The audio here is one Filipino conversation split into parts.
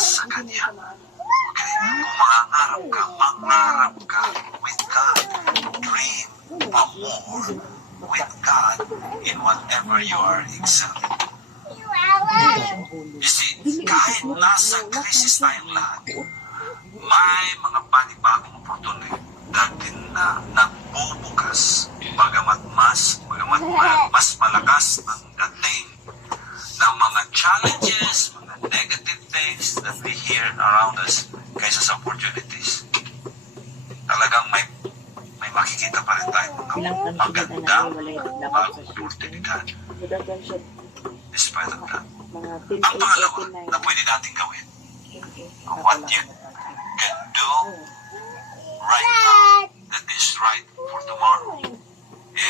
sa Kanya. Okay? Kung mangarap ka with God. Dream pa more with God in whatever you are excelling. You see, kahit nasa krisis tayong lahat, may mga panibagong oportunidad din na nagbubukas bagamat mas malakas ang dating ng mga challenges, mga negative things that we hear around us kaysa sa opportunities. Talagang may makikita pa rin tayo ng magandang bagong oportunidad despite of that. Ang pangalawa na pwede natin gawin, what you can do right now that is right for tomorrow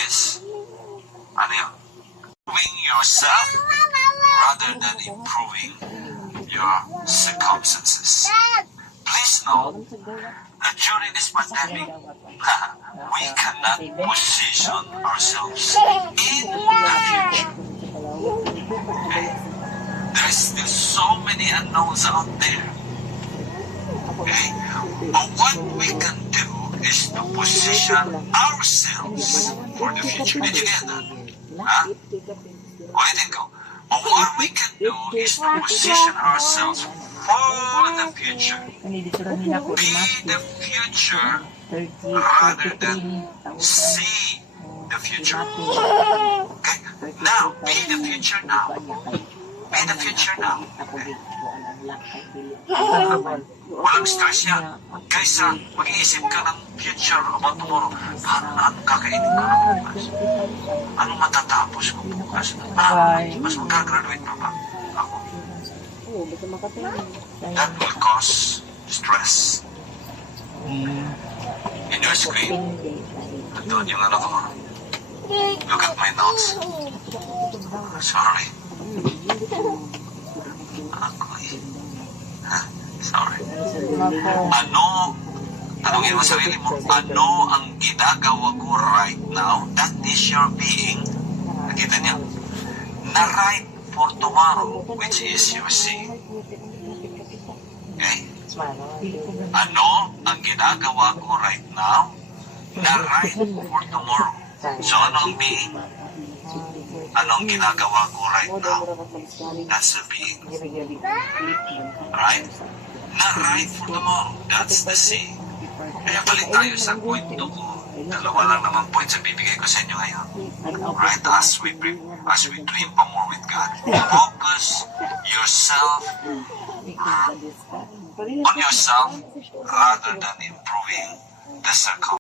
is, improving yourself rather than improving your circumstances. Please know that during this pandemic, we cannot position ourselves in the future. Okay? There's still so many unknowns out there. Okay? But what we can do is to position ourselves for the future. Did you get that? Huh? Where did it go? But what we can do is to position ourselves for the future. Be the future rather than see the future. Okay? Now, be the future now. Be the future now. Okay? Walang stress yan. Kaysa mag-iisip ka ng future about tomorrow. Anong kakainin ko na bukas? Anong matatapos ko bukas? Mas magka-graduate pa ba ako? That will cause stress. In your screen, doon yung ko. Look at my notes. Sorry. Sorry. Tanungin mo sarili mo, ano ang ginagawa ko right now? That is your being. Nakita niyo? Na right for tomorrow, which is your seeing. Okay? Ano ang ginagawa ko right now? Na right for tomorrow. So, ano ang being? Anong ginagawa ko right now? That's the being. Right? Not right for tomorrow. That's the seeing. Kaya balik tayo sa kwento ko. Dalawa lang naman points ang bibigay ko sa inyo ngayon. Right? As we dream pa more with God. Focus yourself on yourself rather than improving the circumstances.